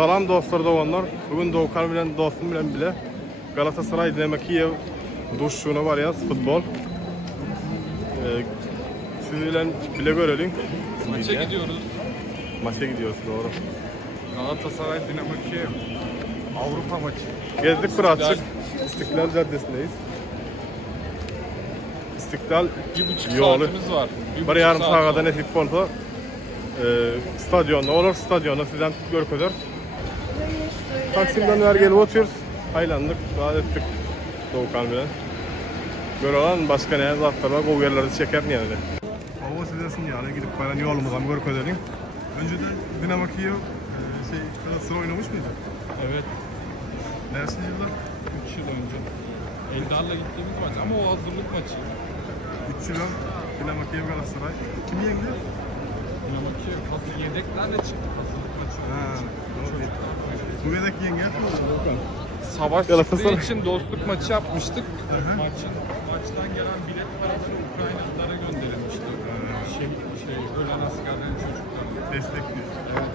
Salam dostlar, doğanlar. Bugün Doğukan bilen dostum bilen bile Galatasaray Dinamo Kiyev duşşuna varıyaz futbol. Sizle bile görelim. Maça gidiyoruz. Maça gidiyoruz, doğru. Galatasaray Dinamo Kiyev Avrupa maçı. Gezdik Fıratçık. İstiklal Caddesi'ndeyiz. İstiklal 1,5 yolu. saatimiz var. Bir yarım saate ne futbolda stadyonda olur. Stadyonda sizden görüyoruz. Taksim'den gelip oturuyoruz. Haylandık, rahat ettik Doğukan bilen. Böyle olan başka ne zatlar var, o yerlerde çeker yani. Hava sizesin yani, gidip falan yolumuzdan görüyoruz. Önceden Dinamo Kiyev Galatasaray oynamış mıydı? Evet. Nersin yıllar? 3 yıl önce. Eldar'la gittiğimiz maç ama o hazırlık maçı. 3 yıl Dinamo Kiyev Galatasaray. Kim yendi? Dinamo Kiyev yedeklerle çıktı hazırlık maçı. Bu yedek yenge mi oldu? Savaş çıktığı için dostluk maçı yapmıştık. Maçtan gelen bilet parası Ukraynalılara gönderilmişti. Ölen askerlerin çocuklarına. Destekliyor. Evet.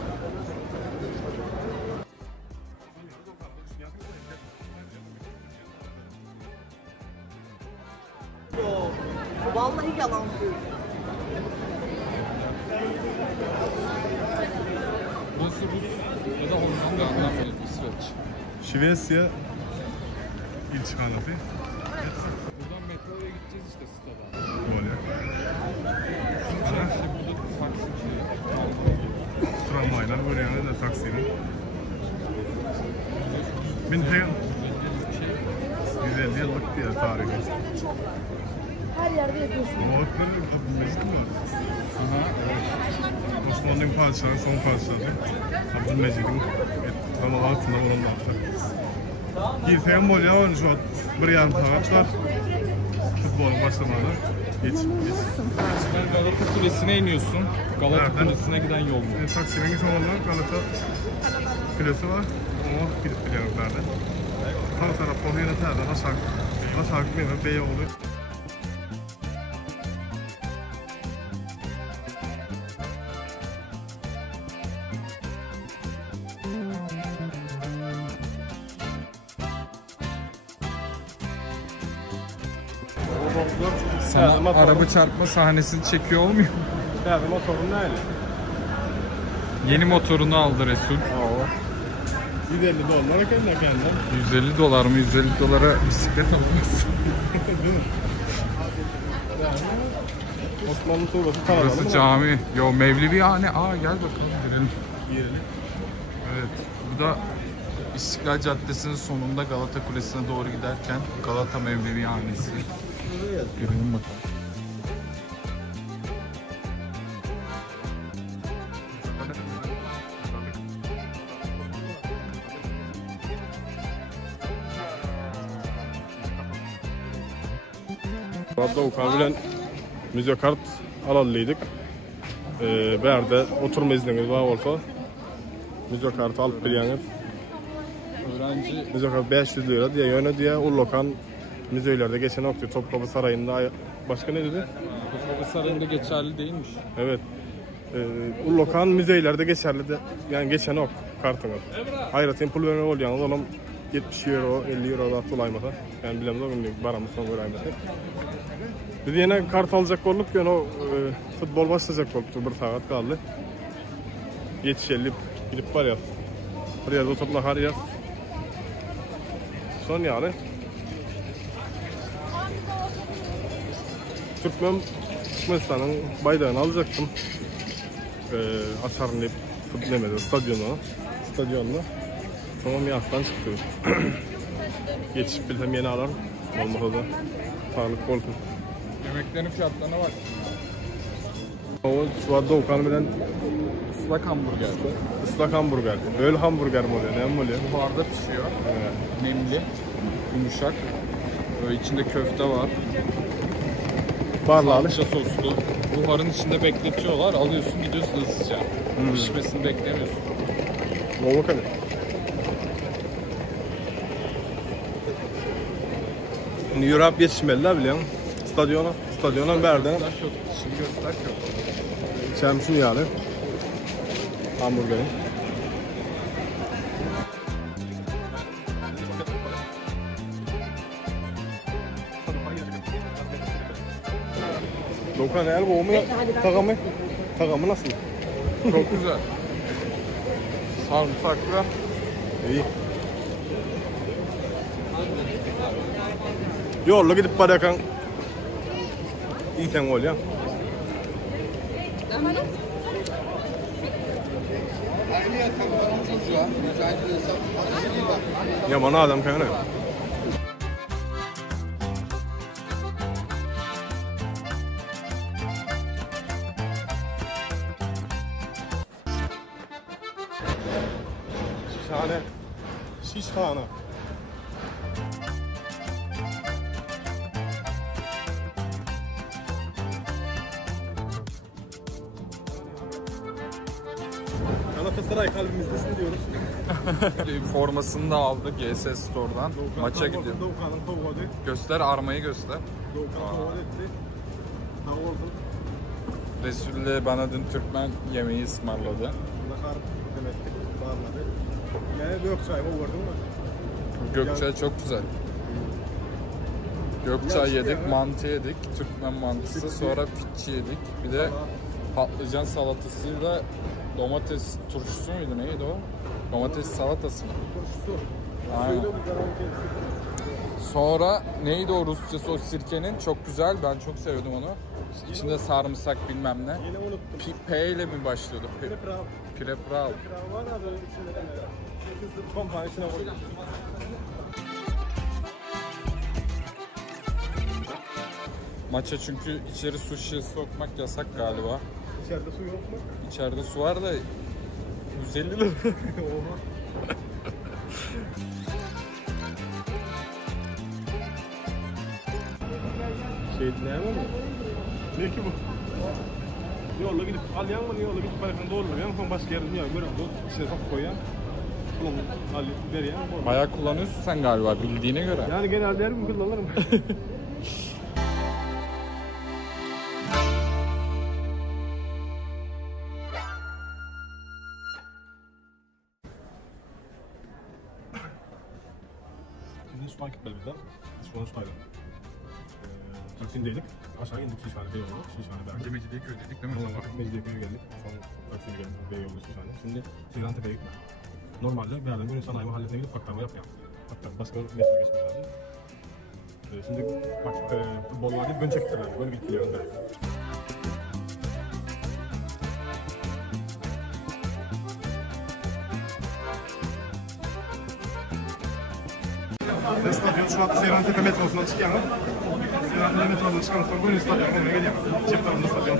Vallahi yalan söylüyor. Burası Rus ya da Hollanda anlamıyor, İsveç. Şivesya ilk çıkanlığı. Buradan metroya gideceğiz işte stada. Böyle. İşte burada Taksim Tramvayla böyle yani de taksiyle. 150 yıllık bir yer tarihi. Her yerde yapıyorsun. Balıkları Abdülmecid mi var? Osmanlı'nın padişahı, son padişahı. Abdülmecid'in tamam altında bunun da altı. Girfen bol ya şu an bir yarım saat var. Futbolun başlamalı. Geç. Sen Galata Kulesi'ne iniyorsun. Galata Kulesi'ne giden yol mu? Taksim'in git olanlar Galata Kulesi var. Ama gidip gidiyoruz nerede? Her taraf onu yöneterler. Aşağı bir bey oluyor. Sana araba çarpma sahnesini çekiyor olmuyor mu? Ya motorun ne öyle? Yeni motorunu aldı Resul. $150 kendinden. $150 mı? $150 bisiklet almaz. Değil mi? Osmanlı tuğlası Burası cami. Yo Mevlivihane. Aa gel bakalım girelim. Girelim. Evet. Bu da İstiklal Caddesi'nin sonunda Galata Kulesi'ne doğru giderken Galata Mevlivihanesi. Girelim bakalım. Doğukan bilen müze kart alalıydık. Berde oturma izniniz var olsa müze kartı alıp biliyorsunuz. Öğrenci Müze kartı 500 lira diye yöne diye Ullokan müzelerde geçen oktu. Topkapı Sarayı'nda başka ne dedi? Topkapı Sarayı'nda geçerli değilmiş. Evet. Ullokan müzelerde geçerli de yani geçen ok kartınız. Hayratın pul verme oluyor oğlum 70 euro 50 euro da tulaymadı. Yani bilmem o gün baramız son göraymadı. Biz yine kart alacak olduk yani o futbol başlayacak oldu bir saat kaldı. Yetişelim gidip var ya. Bir yerde oturma har yer. Son yani. Türkmenistan'ın bayrağını alacaktım. Asarını futbolemedi stadyonda. Tamam yaktan çıktı. Yetişip bilsem yeni alarım. Olmasa da sağlıklı olsun. Yemeklerin fiyatlarına bak. Şu an Doğukan bilen Islak hamburger. ıslak hamburger. Öyle hamburger mi oluyor? Ne mi oluyor? Buharda pişiyor. Evet. Nemli, yumuşak. İçinde köfte var. Barlalı. Salça soslu. Buharın içinde bekletiyorlar. Alıyorsun gidiyorsun hızlıca. Pişmesini beklemiyorsun. Ne bakalım. Europe yetişmeliler biliyor musun? Stadyona verdi. Şimdi göster çok. İçermişsin yani. Hamburgerin. Dokan el boğumu tagamı nasıl? Çok güzel. Sarımsaklı. İyi. Yolla gidip barakan iyi sen ol ya. Ya bana adam kayana. Şişhane. Şişhane. Galatasaray kalbimizdesin diyoruz. Formasını da aldı GS Store'dan. Maça gidiyor. Doğukan'ın tavuğu. Göster, armayı göster. Doğukan tavuğu etti. Tavuğu oldu. Resul'le bana dün Türkmen yemeği ısmarladı. Nakar demekti. Bağırladı. Yani Gökçay mı vurdun mu? Gökçay çok güzel. Gökçay yedik, mantı yedik, Türkmen mantısı, sonra piçi yedik. Bir de patlıcan salatasıyla domates turşusu muydu, neydi o? Domates salatası mı? Turşusu. Aynen. Sonra neydi o Rusçası, o sirkenin? Çok güzel, ben çok sevdim onu. İçinde sarımsak bilmem ne. Yine unuttum. P ile mi başlıyordu? Pireprav. Pireprav. Pireprav var da böyle içinde de kızlı kompanyasına vurdum. Maça çünkü içeri su şişesi sokmak yasak galiba. İçeride su yok mu? İçeride su var da 150 lira. Oha. Şey dinleyemem mi? Ne ki bu? Yolla gidip alyan mı? Yolla gidip barakan doğruluyor. Son başka yerin ya. Böyle içine sok koyan. Kullan al veriyen. Bayağı kullanıyorsun sen galiba bildiğine göre. Yani genelde her gün kullanırım. Şimdi Sultan gitmemizden. Biz şu an Sultan'da. Taksim'deydik. Aşağı indik Şişhane Beyoğlu. Şişhane Berdi. Mecidiyeköy'deydik değil mi? Mecidiyeköy'e geldik. Son Taksim'e geldik. Beyoğlu Şişhane. Şimdi Seyrantepe'ye gitme. Normalde bir yerden böyle sanayi mahallesine gidip aktarma yapmayalım. Aktarma başka metro geçmeye lazım. Şimdi bak futbollar değil, bön çektirler. Böyle bittiler. Stadyon şu anda Seyrantepe metrosundan çıkıyorum. Seyrantepe metrosundan çıkan sonra böyle stadyon oraya geliyorum. Çift tarafında stadyon.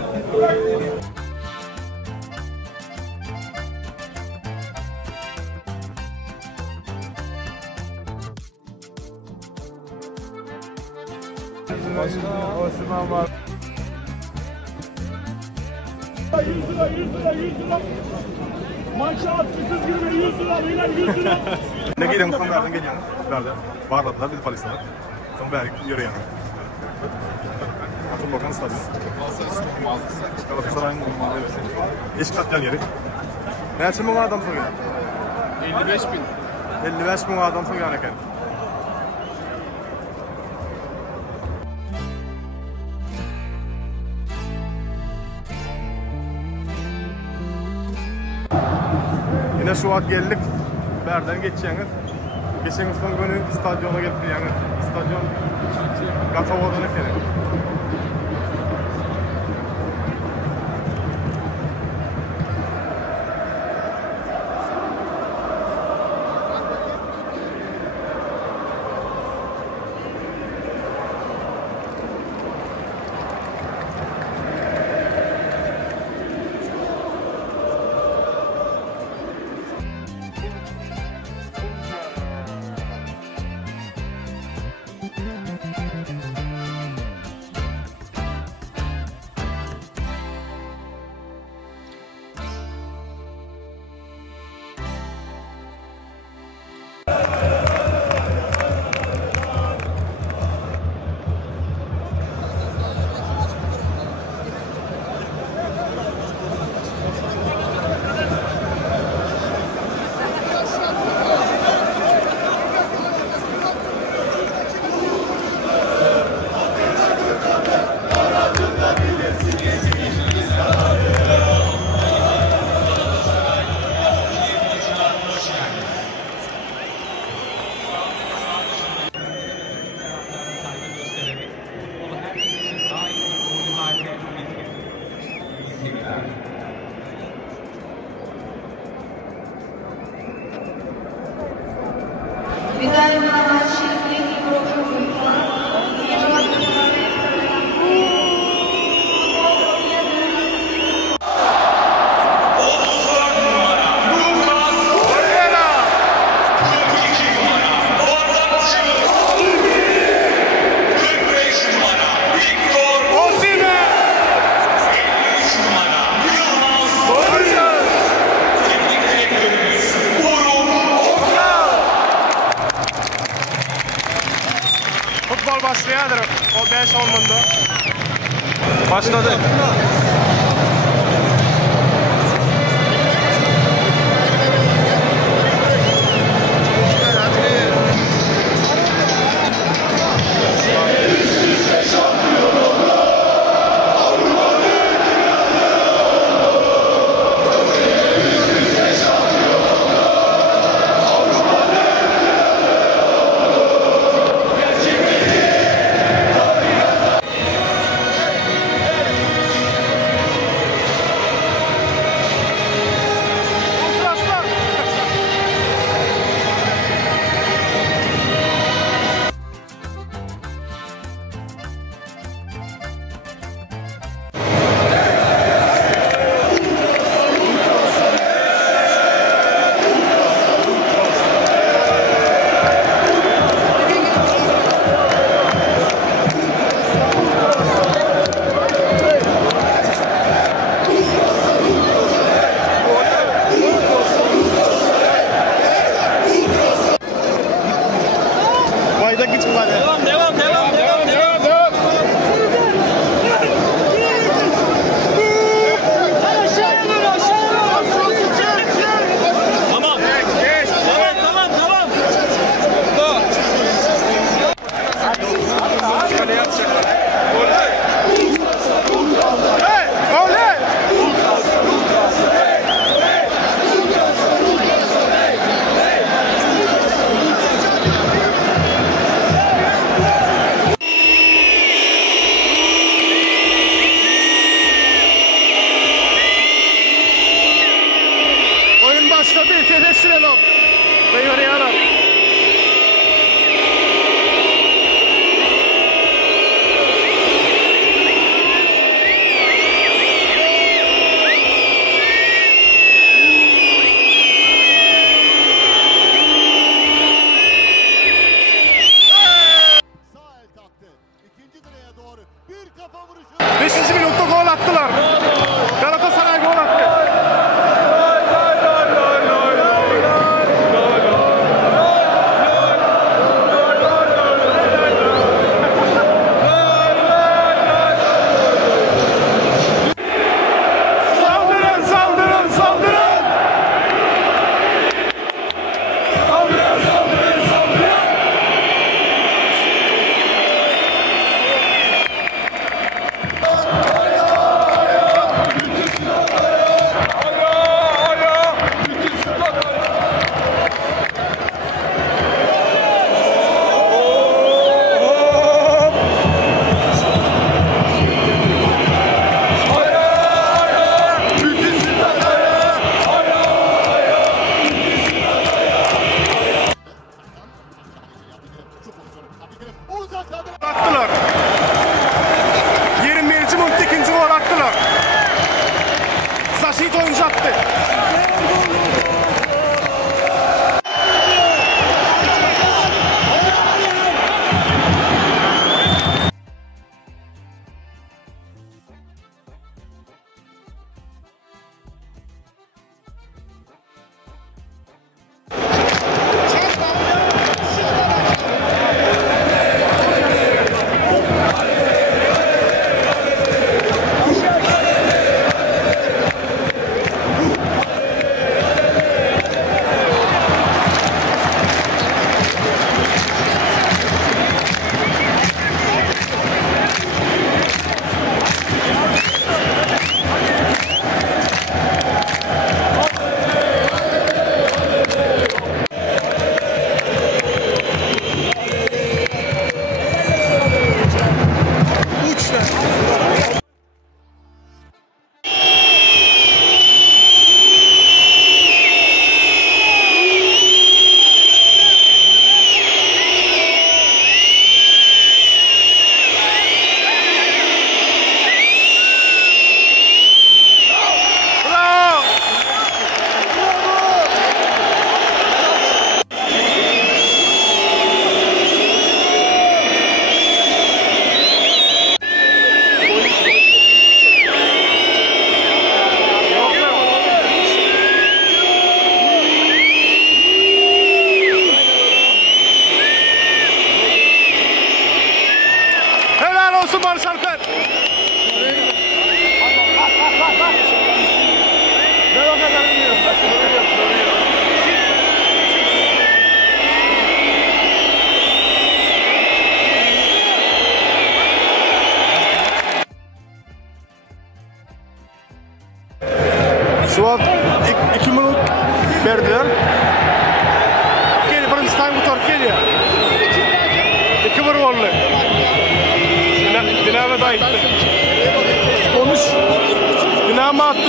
Başka Osman var. 100 lira. Maça atmışsız gibi 100 lira, beyler 100 lira. Ne gidelim son verden geliyorum. Verden. Bağladılar, bir de polisler. Son verdik, yürüyen. Atın Bakan Stadyum. Galatasaray'ın eski atlayan yeri. Ne için bu adam soruyor? 55.000. 55.000 adam soruyor eken. Yine şu an geldik. Berden geçeceğiniz. Geçen son günü stadyona gelip yani stadyon Gatavo'da ne kere. Futbol başlayadır. O 5 olmadı. Başladı.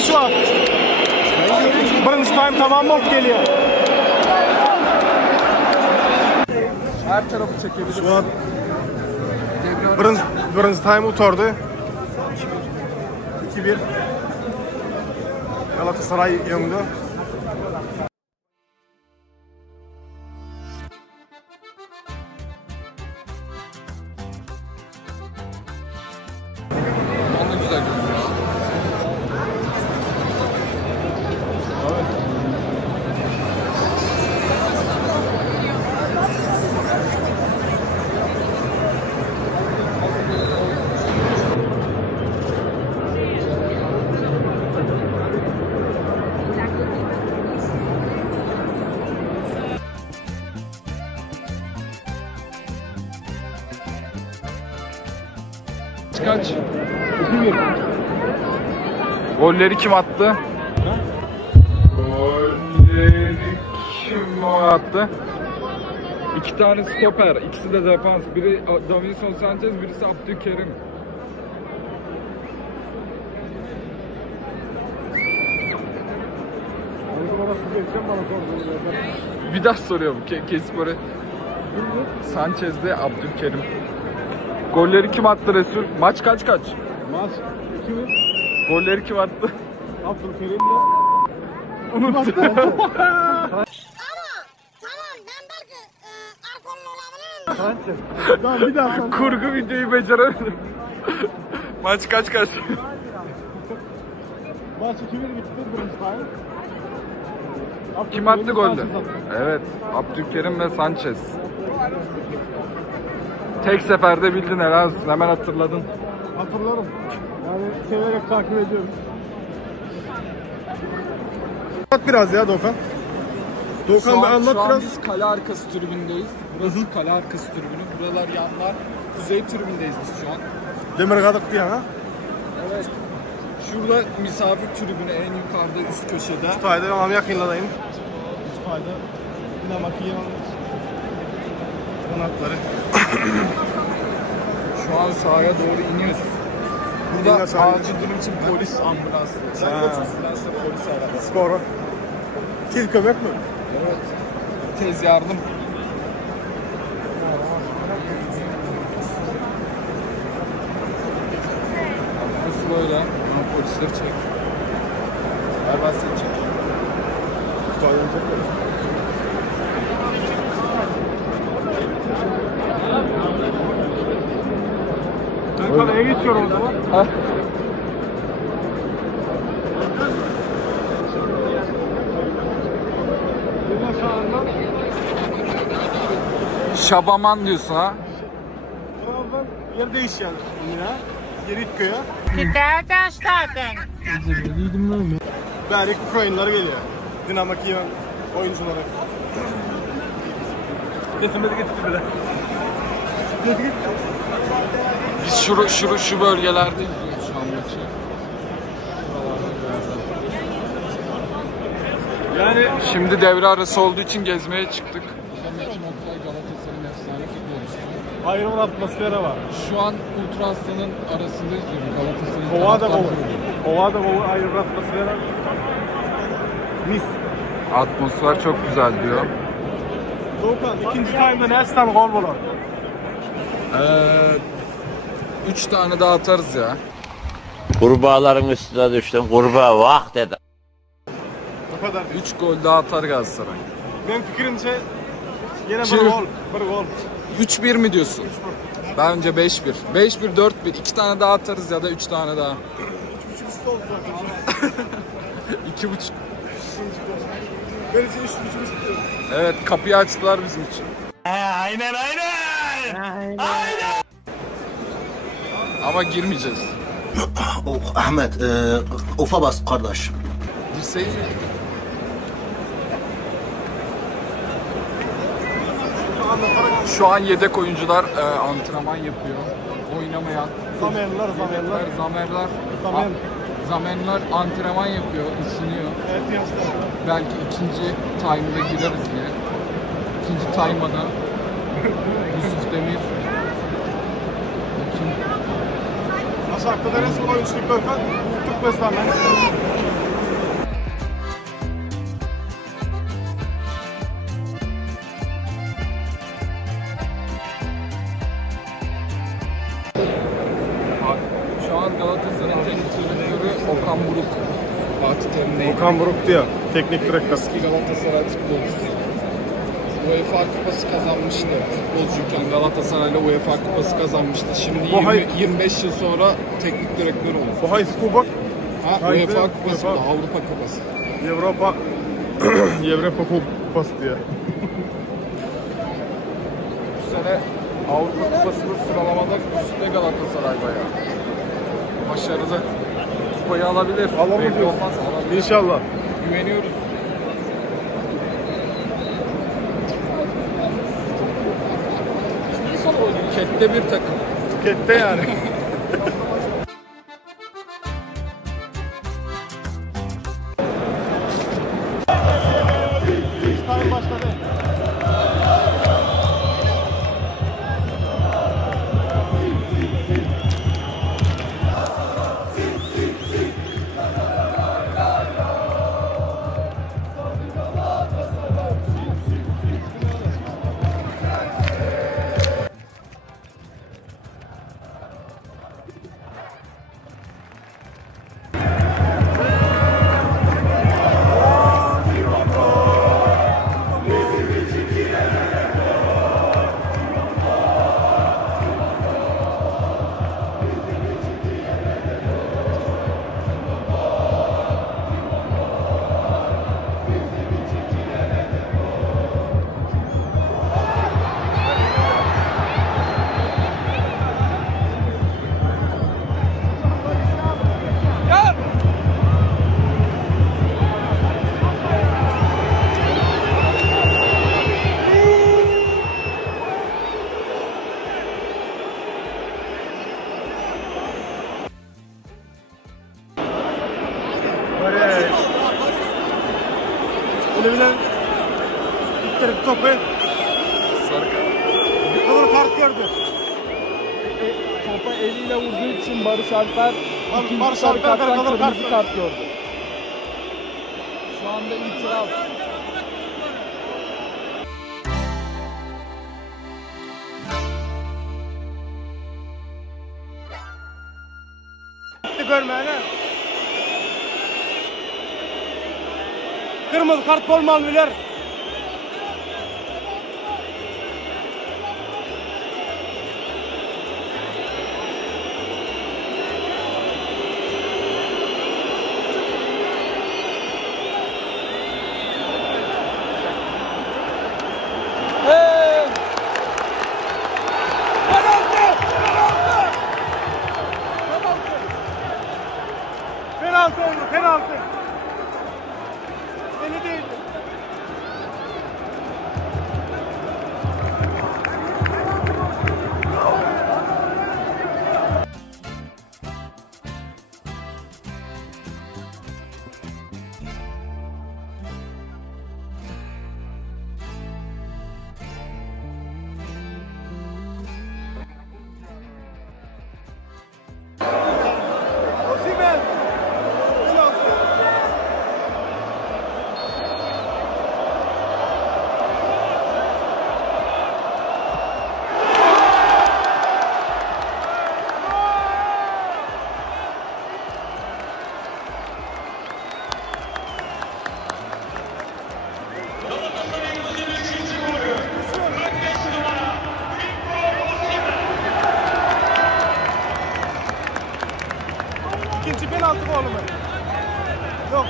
şu an. Birinci time tamam mı geliyor? Her tarafı çekebiliriz. Şu an birinci time utardı. 2-1. Galatasaray yöndü. Onunla güzel görünüyor. Kaç? 2-1. Golleri kim attı? Golleri kim attı? İki tane stoper, ikisi de defans. Biri Davinson Sanchez, birisi Abdülkerim. Bir daha soruyorum. Kespor'u. Sanchez'de Abdülkerim. Golleri kim attı Resul? Maç kaç? Maç 2-1. Golleri kim attı? Abdülkerim'le Unuttum. Tamam ben belki alkollü olabilirim. Sanchez. Tamam bir daha Sanchez. Kurgu videoyu beceremedim. Maç kaç? Maç 2-1 bitti. Birinci time. Kim attı golü? Sanchez attı. Evet, Abdülkerim ve Sanchez. Tek seferde bildin, helal olsun. Hemen hatırladın. Hatırlarım. Yani severek takip ediyorum. Anlat biraz ya Doğukan. Doğukan bir anlat şu an biraz. biz kale arkası tribündeyiz. Burası kale arkası tribünü. Buralar yanlar. Kuzey tribündeyiz biz şu an. Demir kadık diye ha. Evet. Şurada misafir tribünü en yukarıda üst köşede. Fayda ama yakınladayım. Fayda. Yine bakayım. Kanatları. Şu an sahaya doğru iniyoruz. Burada İnme sahaya. acil durum için polis ambulansı. Ambulansla polis arabası. Sporu. Kil köpek mi? Evet. Tez yardım. Nasıl böyle? Ama polisleri çek. Ver ben seni çek. Stadyum çok böyle. Ben kaleye geçiyorum o zaman. Heh. Yine sağından. Şabaman diyorsun ha? Birazdan yer değiş yani. Yine. Yeritkö'ye. Giderden zaten. Belki Ukraynalılar geliyor. Dinamo Kiev'in oyuncuları. Getirmedi getirdi. Biz şu bölgelerde izliyoruz şu an maçı. Yani Şimdi devre arası olduğu için gezmeye çıktık. Mehmet Oktay Galatasaray'ın efsane futbolcusu. ayrı bir atmosferi var. Şu an Ultra Aslan'ın arasında izliyoruz Galatasaray'ın. Ovada bolu ayrı bir atmosferi var. Mis. Atmosfer çok güzel diyor. Doğukan ikinci time'da nereden gol bulur? 3 tane daha atarız ya. Kurbağaların üstüne düştüm. Kurbağa vah dedi. O kadar. 3 gol daha atar Galatasaray. Benim fikrimce yine bir Çevir. gol. Bir gol. 3-1 mi diyorsun? Bence 5-1. 5-1, 4-1. 2 tane daha atarız ya da 3 tane daha. 3.5 üstü oldu zaten. 2,5. Ben için 3.5 diyorum. Evet, kapıyı açtılar bizim için. Aynen. Ama girmeyeceğiz. Ahmet, ufa bas kardeş. Girseydin. Şu an yedek oyuncular antrenman yapıyor. Oynamayan. Zamerler. Zamenler antrenman yapıyor, ısınıyor. Evet yazdım. Belki ikinci time'da gireriz diye. İkinci time'a da Yusuf Demir. Kim? Aşağıda da resim oyunculuk görken Türkmenistan'dan. Şu an Galatasaray'ın teknik direktörü Okan Buruk. Fatih Terim neydi? Okan Buruk diyor. Teknik direktör. Eski Galatasaray futbolcusu. UEFA Kupası kazanmıştı. Futbolcuyken Galatasaray'la UEFA Kupası kazanmıştı. Şimdi 25 yıl sonra teknik direktör oldu. Bu haydi kubak. UEFA Kupası, Avrupa Kupası. Avrupa Kupası diye. Bu sene Avrupa Kupası'nın sıralamada üstte Galatasaray bayağı. Başarılı. Kupayı alabilir. Belli olmaz. Alabilir. İnşallah. Güveniyoruz. Kette bir takım. Kette yani. Öyle bilen ittirip topu. Sarı Doğru kart gördü. Topa eliyle vurduğu için Barış Alper ikinci Barış sarı Alper karttan kırmızı kırmızı kart gördü. Şu anda itiraz. Görmeyene. Kırmızı kart olmalılar. Penaltı oldu, penaltı. Beni değil. Osimhen. İkinci penaltı mı oğlum? Yok.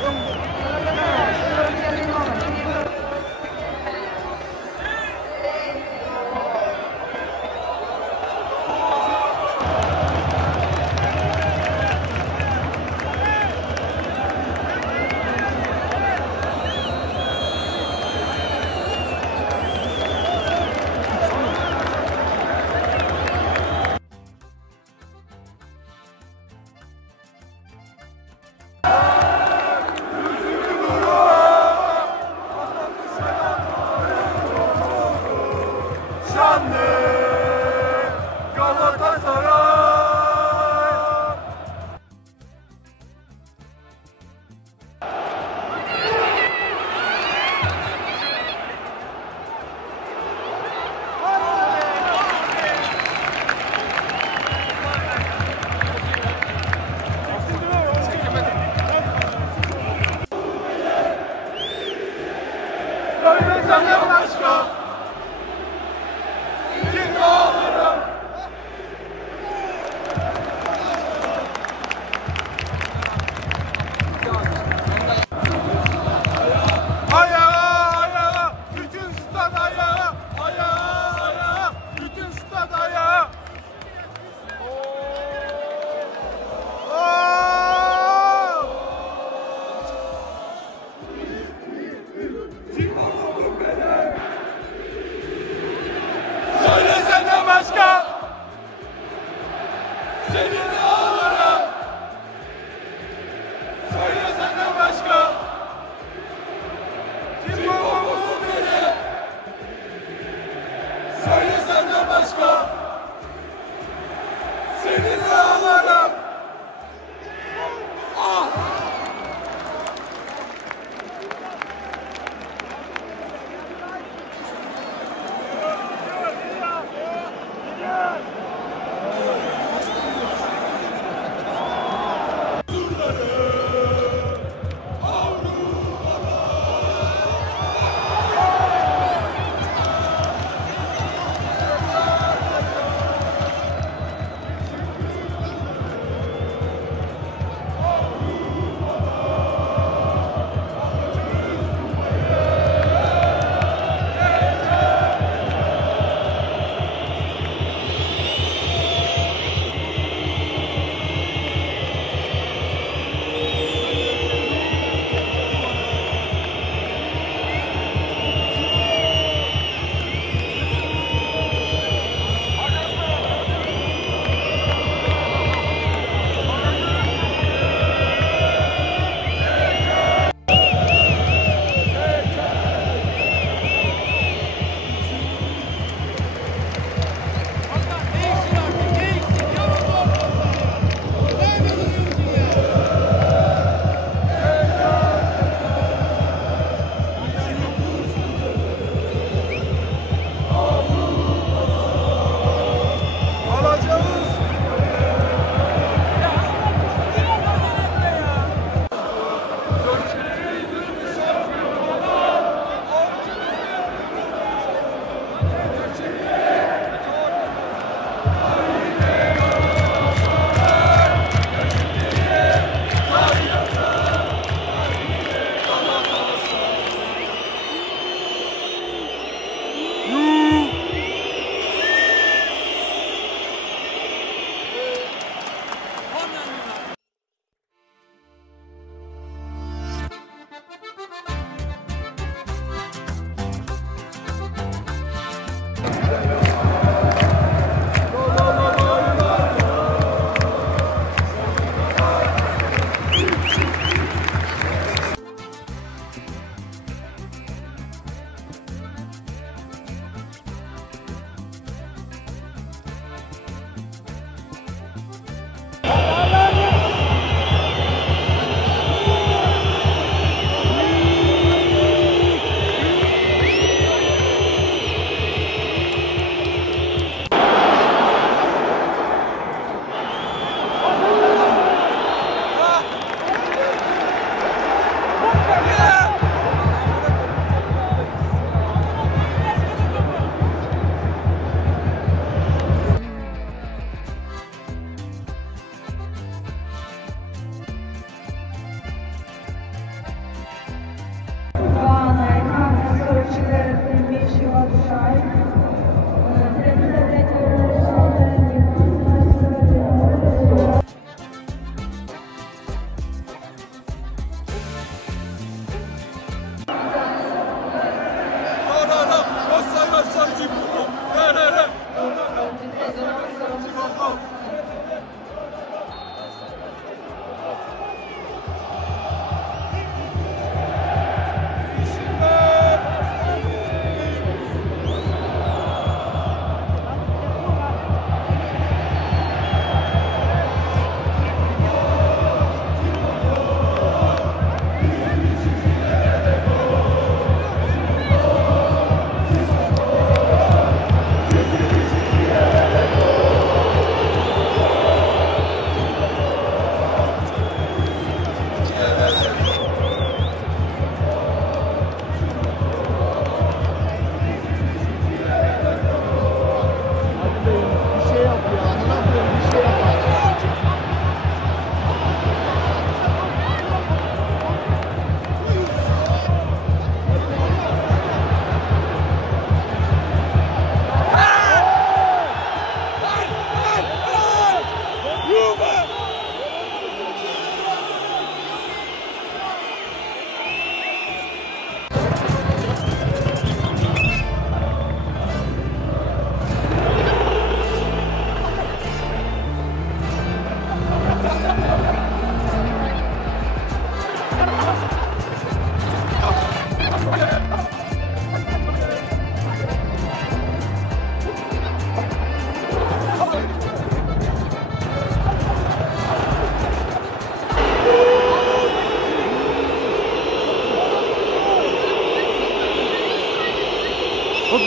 Şanlı Galatasaray.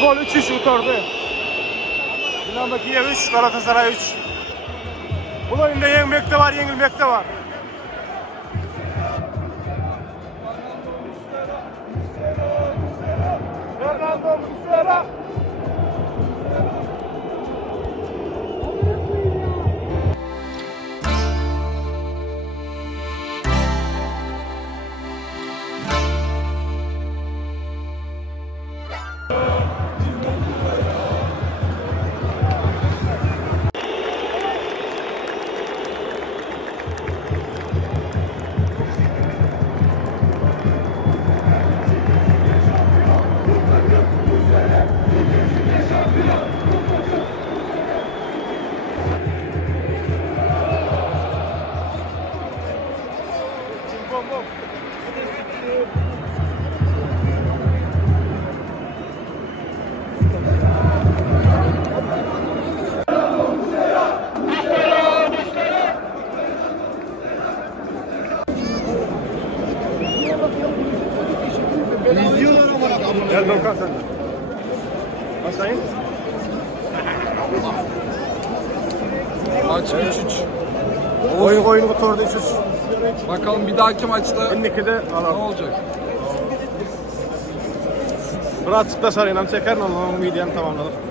Futbol 3 iş utardı. Dinamo Kiev 3, Galatasaray 3. Bu oyunda yenilmek de var, yenilmek de var. Fernando Muslera. Gel Doğukan sen de. Aşağı in. Maç 3-3. Oyunu bitirdi 3-3. Bakalım bir dahaki maçta 52'de ne olacak? Birazcık da sarayım çeker mi? Videomu tamamladık.